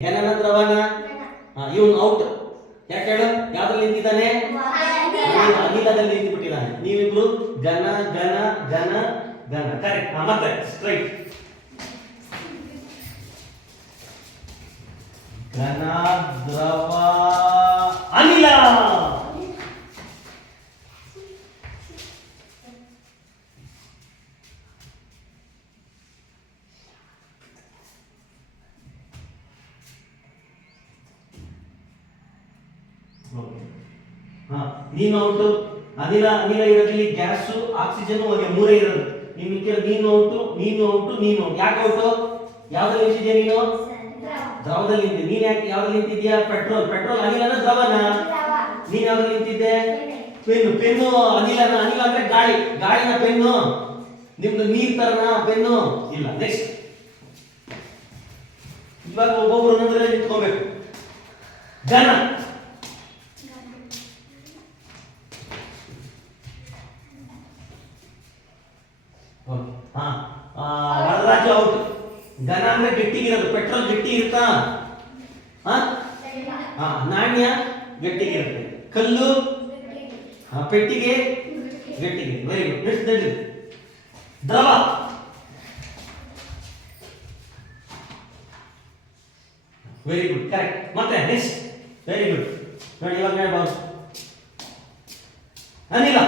ಏನನ್ನ ದ್ರವನ ಇವನು ಔಟ್. ಯಾಕೆ ಹೇಳು? ಯಾವ್ದ್ರಲ್ಲಿ ನಿಂತಿದ್ದಾನೆ? ಅನಿಲದಲ್ಲಿ ನಿಂತು ಬಿಟ್ಟಿದ್ದಾನೆ. ನೀವಿಬ್ರು ಘನ ಘನ ಘನ ಘನ. ಕರೆಕ್ಟ್. ಮತ್ತೆ ಸ್ಟ್ರೈಟ್. ಘನ ದ್ರವ ಅನಿಲ. ನೀನು ಔಟು. ಅನಿಲ ಅನಿಲ ಇರೋದ್ರಲ್ಲಿ ಗ್ಯಾಸು ಆಕ್ಸಿಜನ್ ಹಾಗೆ ಮೂರೇ ಇರೋದು. ನೀನು ನೀನು ಔಟು, ನೀನು ಔಟು, ನೀನು ಔಟು. ಯಾಕೆ ಔಟು? ಯಾವ್ದ್ರಲ್ಲಿ ನಿಂತಿದ್ಯಾ ನೀನು? ದ್ರವದಲ್ಲಿ ನಿಂತಿದ್ದೆ. ನೀನ್ ಯಾಕೆ ಯಾವ್ದ್ರಲ್ಲಿ ನಿಂತಿದ್ಯಾ? ಪೆಟ್ರೋಲ್. ಪೆಟ್ರೋಲ್ ಅನಿಲನ ದ್ರವನ? ನೀನ್ ಯಾವ್ದ್ರಲ್ಲಿ ನಿಂತಿದ್ದೆ? ಪೆನ್ನು. ಪೆನ್ನು ಅನಿಲನ? ಅನಿಲ ಅಂದ್ರೆ ಗಾಳಿ. ಗಾಳಿನ ಪೆನ್ನು? ನಿಮ್ದು ನೀರ್ ತರನ ಪೆನ್ನು? ಇಲ್ಲ. ನೆಕ್ಸ್ಟ್. ಇವಾಗ ಒಬ್ಬೊಬ್ರು ಒಂದೊಂದ್ರಲ್ಲಿ ನಿಂತ್ಕೋಬೇಕು. ಘನ. ವರರಾಜು ಔಟ್. ಘನ ಅಂದ್ರೆ ಗಟ್ಟಿಗಿರೋದು. ಪೆಟ್ರೋಲ್ ಗಟ್ಟಿ ಇರುತ್ತಾ? ನಾಣ್ಯ ಗಟ್ಟಿಗಿರುತ್ತೆ. ಕಲ್ಲು ಪೆಟ್ಟಿಗೆ ಗಟ್ಟಿಗೆ. Very good. ನೆಕ್ಸ್ಟ್ ನಡಿ. ದ್ರವ. Very good. ಕರೆಕ್ಟ್. ಮತ್ತೆ ನೆಕ್ಸ್ಟ್. Very good. ನೋಡಿ ಇವಾಗ ಹೇಳ್ಬೋದು. ಅನಿಲ.